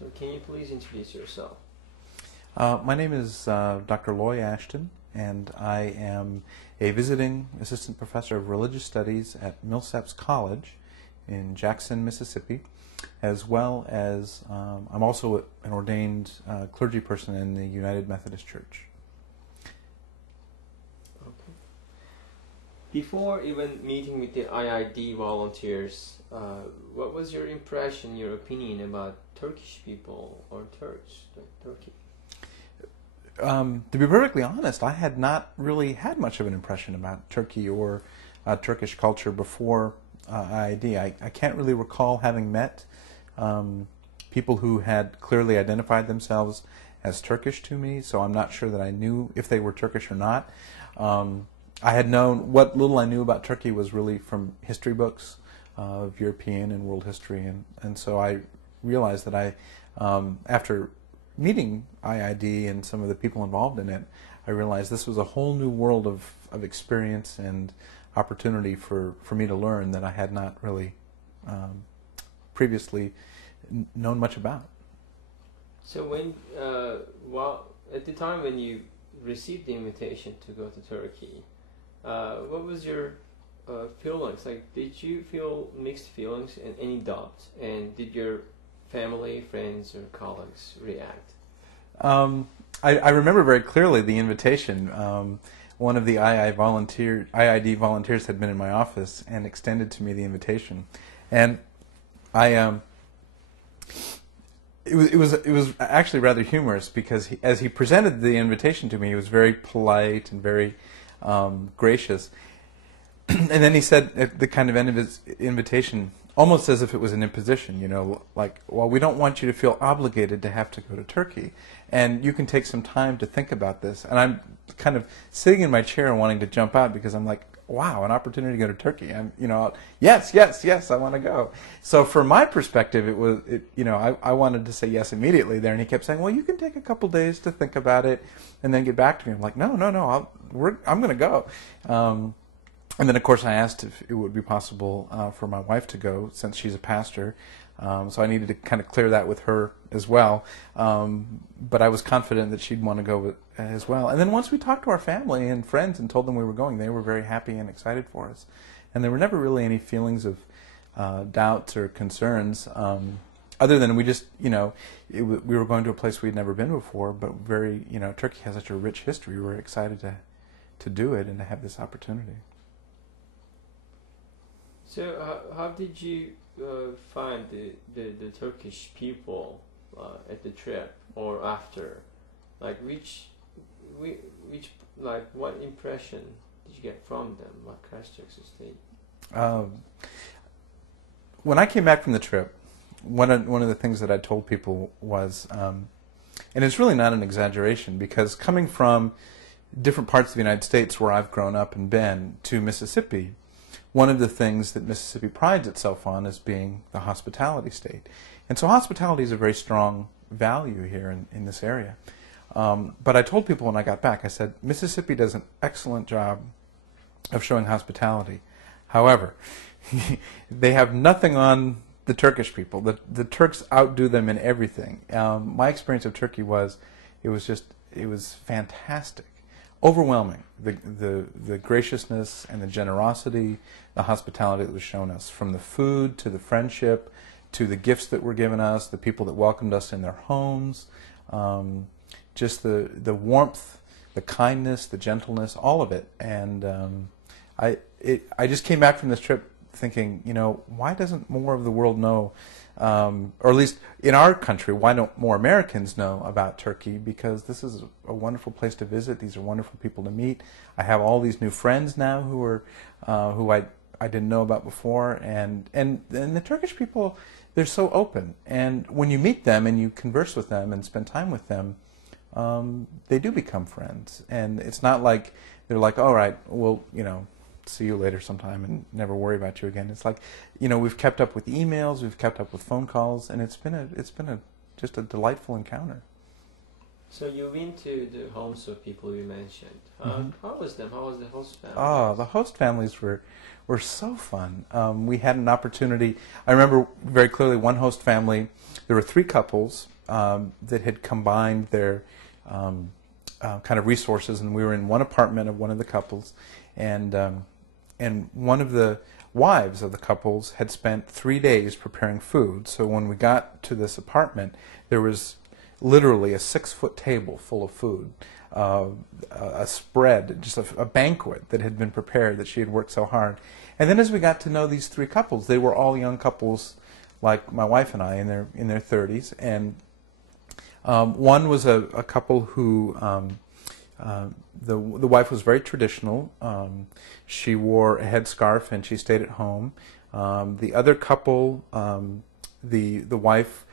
So can you please introduce yourself? My name is Dr. Loye Ashton, and I am a visiting assistant professor of religious studies at Millsaps College in Jackson, Mississippi, as well as I'm also an ordained clergy person in the United Methodist Church. Okay. Before even meeting with the IID volunteers, what was your impression, your opinion about Turkish people or Turkey? To be perfectly honest, I had not really had much of an impression about Turkey or Turkish culture before IID. I can't really recall having met people who had clearly identified themselves as Turkish to me, so I'm not sure that I knew if they were Turkish or not. I had known, what little I knew about Turkey was really from history books of European and world history, and so I realized that after meeting IID and some of the people involved in it, I realized this was a whole new world of experience and opportunity for me to learn that I had not really previously known much about. So at the time when you received the invitation to go to Turkey, what was your feelings? Like, did you feel mixed feelings and any doubts? And did your family, friends, or colleagues react? I remember very clearly the invitation. One of the IID volunteers had been in my office and extended to me the invitation, and it was actually rather humorous because as he presented the invitation to me, he was very polite and very gracious, and then he said at the kind of end of his invitation, almost as if it was an imposition, like, well, we don't want you to feel obligated to have to go to Turkey, and you can take some time to think about this. And I'm kind of sitting in my chair and wanting to jump out because I'm like, wow, an opportunity to go to Turkey. Yes, I want to go. So from my perspective, I wanted to say yes immediately there, and he kept saying, well, you can take a couple days to think about it and then get back to me. I'm like, no, I'm going to go. And then, of course, I asked if it would be possible for my wife to go, since she's a pastor. So I needed to kind of clear that with her as well. But I was confident that she'd want to go as well. And then once we talked to our family and friends and told them we were going, they were very happy and excited for us. And there were never really any feelings of doubts or concerns, other than we just, we were going to a place we'd never been before, but Turkey has such a rich history. We were excited to do it and to have this opportunity. So how did you find the Turkish people at the trip or after? Like what impression did you get from them? What characteristics they? When I came back from the trip, one of the things that I told people was, and it's really not an exaggeration, because coming from different parts of the United States where I've grown up and been to Mississippi, one of the things that Mississippi prides itself on is being the hospitality state. And so hospitality is a very strong value here in this area. But I told people when I got back, I said, Mississippi does an excellent job of showing hospitality. However, they have nothing on the Turkish people. The Turks outdo them in everything. My experience of Turkey was, it was fantastic. Overwhelming, the graciousness and the generosity, the hospitality that was shown us, from the food to the friendship to the gifts that were given us, the people that welcomed us in their homes, just the warmth, the kindness, the gentleness, all of it. And I just came back from this trip thinking, why doesn't more of the world know, or at least in our country, why don't more Americans know about Turkey? Because this is a wonderful place to visit. These are wonderful people to meet. I have all these new friends now who I didn't know about before, and the Turkish people, they're so open. And when you meet them and you converse with them and spend time with them, they do become friends. And it's not like they're like, all right, well, see you later sometime and never worry about you again. It's like, we've kept up with emails, we've kept up with phone calls, and it's been just a delightful encounter. So you went to the homes of people you mentioned. How was them? How was the host family? Oh, the host families were so fun. We had an opportunity. I remember very clearly one host family. There were 3 couples that had combined their kind of resources, and we were in one apartment of one of the couples, and one of the wives of the couples had spent 3 days preparing food. So when we got to this apartment, there was literally a 6-foot table full of food, a spread, just a banquet that had been prepared that she had worked so hard. And then as we got to know these 3 couples, they were all young couples like my wife and I in their 30s, and one was a couple who the wife was very traditional. She wore a headscarf and she stayed at home. The other couple, the wife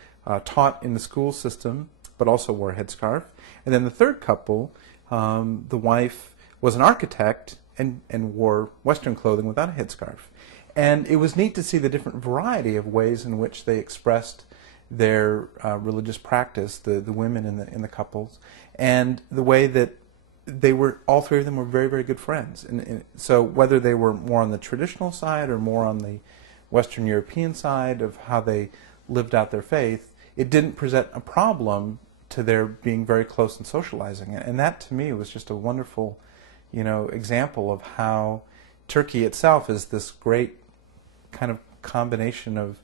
taught in the school system, but also wore a headscarf. And then the third couple, the wife was an architect and wore Western clothing without a headscarf. And it was neat to see the different variety of ways in which they expressed their religious practice, the women in the couples, and the way that they were, all 3 of them were very, very good friends. And so whether they were more on the traditional side or more on the Western European side of how they lived out their faith, it didn't present a problem to their being very close and socializing. And that to me was just a wonderful, example of how Turkey itself is this great kind of combination of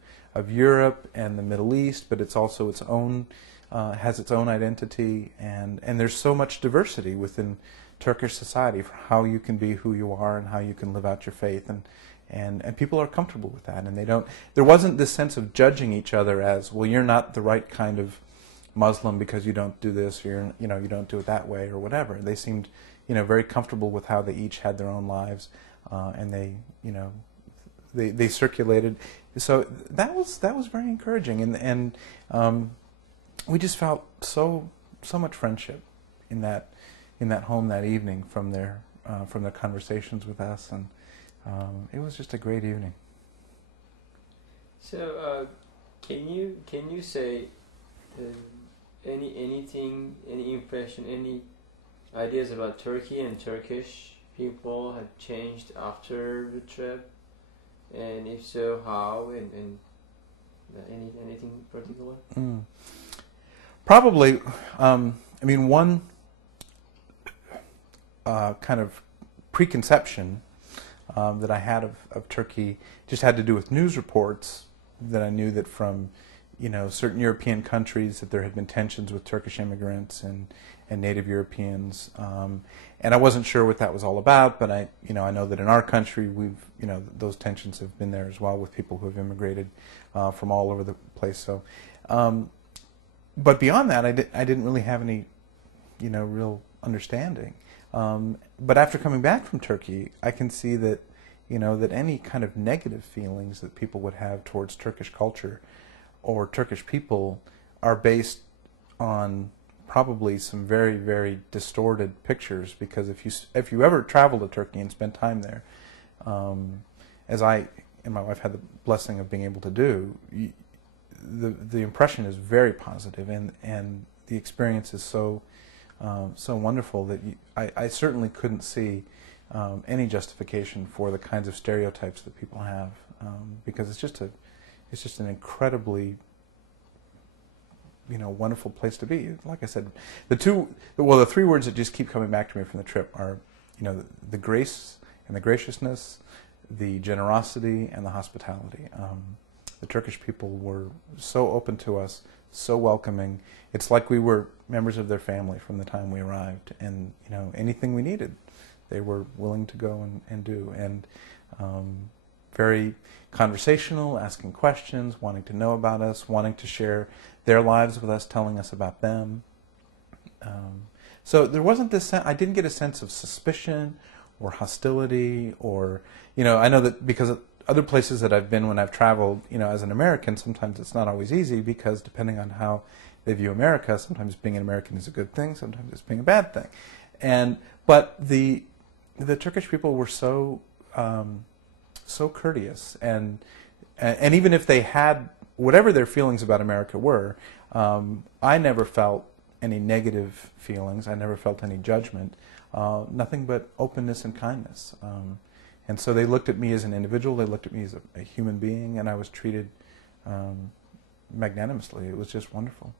Europe and the Middle East, but it's also its own, has its own identity, and there's so much diversity within Turkish society for how you can be who you are and how you can live out your faith, and people are comfortable with that, and there wasn't this sense of judging each other as, well, you're not the right kind of Muslim because you don't do this, or you don't do it that way, or whatever. They seemed, very comfortable with how they each had their own lives, and they circulated. So that was very encouraging, and we just felt so much friendship in that home that evening from their conversations with us, and it was just a great evening. So can you say any impression, any ideas about Turkey and Turkish people have changed after the trip? And if so, how? And anything particular? Probably, one kind of preconception that I had of Turkey just had to do with news reports that I knew that from, certain European countries that there had been tensions with Turkish immigrants and native Europeans, and I wasn't sure what that was all about, but I know that in our country those tensions have been there as well with people who have immigrated from all over the place. So, but beyond that, I didn't really have any, real understanding. But after coming back from Turkey, I can see that, that any kind of negative feelings that people would have towards Turkish culture or Turkish people are based on probably some very, very distorted pictures, because if you ever travel to Turkey and spend time there, as I and my wife had the blessing of being able to do, the impression is very positive, and the experience is so wonderful that I certainly couldn't see any justification for the kinds of stereotypes that people have, because it's just an incredibly wonderful place to be. Like I said, the 3 words that just keep coming back to me from the trip are, the grace and the graciousness, the generosity and the hospitality. The Turkish people were so open to us, so welcoming. It's like we were members of their family from the time we arrived, and anything we needed, they were willing to go and do, and very conversational, asking questions, wanting to know about us, wanting to share their lives with us, telling us about them. So there wasn't this I didn't get a sense of suspicion or hostility, or I know that because of other places that I've been when I've traveled, as an American, sometimes it's not always easy, because depending on how they view America, sometimes being an American is a good thing, sometimes it's being a bad thing. But the Turkish people were so courteous, and even if they had whatever their feelings about America were, I never felt any negative feelings. I never felt any judgment. Nothing but openness and kindness. And so they looked at me as an individual. They looked at me as a human being, and I was treated magnanimously. It was just wonderful.